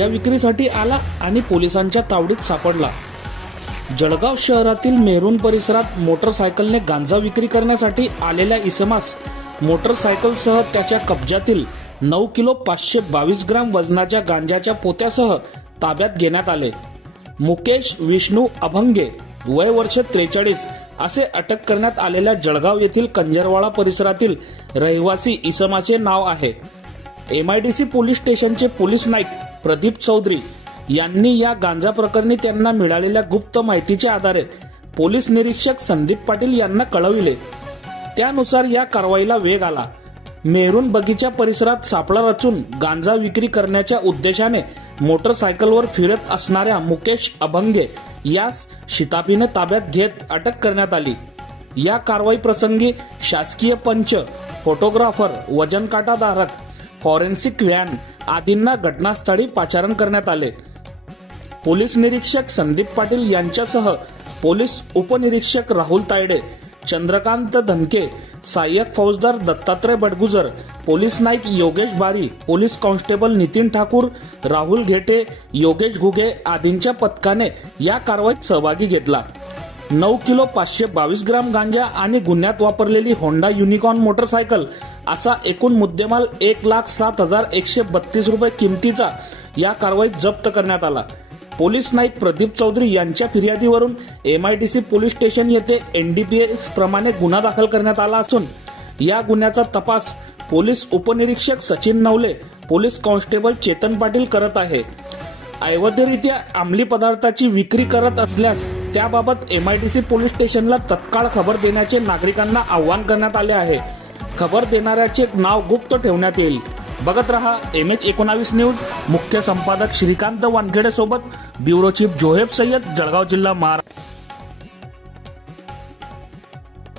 गांजा विक्रीसाठी आला आणि पोलिसांच्या तावडीत सापडला। जळगाव शहरातील मेहरून परिसरात मोटरसायकलने गांजा विक्री करण्यासाठी आलेल्या इसमास मोटरसायकलसह त्याच्या कब्जातील 9 किलो 522 ग्राम वजनाच्या गांजाच्या पोत्यासह ताब्यात घेण्यात आले। मुकेश विष्णू अभंगे वय वर्ष 43 असे अटक करण्यात आलेल्या जळगाव येथील कंजरवाडा परिसरातील रहिवासी इसमाचे नाव आहे। MIDC पोलीस स्टेशनचे पोलीस नाईक प्रदीप चौधरी यांनी या गांजा प्रकरणी त्यांना मिळालेल्या गुप्त माहितीच्या आधारे पोलीस निरीक्षक संदीप पाटील यांना कळविले। त्यानुसार या कारवाईला वेग आला। मेहरून बगीचा परिसरात सापळा रचून गांजा विक्री करण्याच्या उद्देशाने मोटरसायकलवर फिरत असणाऱ्या मुकेश अभंगे यास शिताफीने ताब्यात घेत अटक करण्यात आली। या कारवाई प्रसंगी शासकीय पंच, फोटोग्राफर, वजन काटाधारक, फॉरेन्सिक व्हॅन आदींना घटनास्थळी पाचारण करण्यात आले। पोलीस निरीक्षक संदीप पाटील यांच्यासह पोलीस उपनिरीक्षक राहुल तायडे, चंद्रकांत धनके, सहाय्यक फौजदार दत्तात्रय बडगुजर, पोलीस नाईक योगेश बारी, पोलीस कॉन्स्टेबल नितीन ठाकूर, राहुल घेटे, योगेश घुगे आदींच्या पथकाने या कारवाईत सहभागी घेतला। 9 किलो 522 ग्राम गांजा आणि गुन्ह्यात वापरलेली होंडा युनिकॉर्न मोटरसायकल असा एकूण मुद्देमाल 1,07,132 रुपये किमतीचा या कारवाईत जप्त करण्यात आला। पोलीस नाईक प्रदीप चौधरी यांच्या फिर्यादीवरून MIDC पोलीस स्टेशन येथे NDPS प्रमाणे गुन्हा दाखल करण्यात आला असून या गुन्ह्याचा तपास पोलीस उपनिरीक्षक सचिन नवले, पोलीस कॉन्स्टेबल चेतन पाटील करत आहे। अवैधरित्या अंमली पदार्थाची विक्री करत असल्यास त्याबाबत MIDC पोलीस स्टेशनला तत्काळ खबर देण्याचे नागरिकांना आवाहन करण्यात आले आहे। खबर देणाऱ्याचे नाव गुप्त ठेवण्यात येईल। बघत रहा MH19 न्यूज। मुख्य संपादक श्रीकांत वानखेडे सोबत ब्युरो चीफ जोहेब सय्यद, जळगाव जिल्हा, महाराष्ट्र।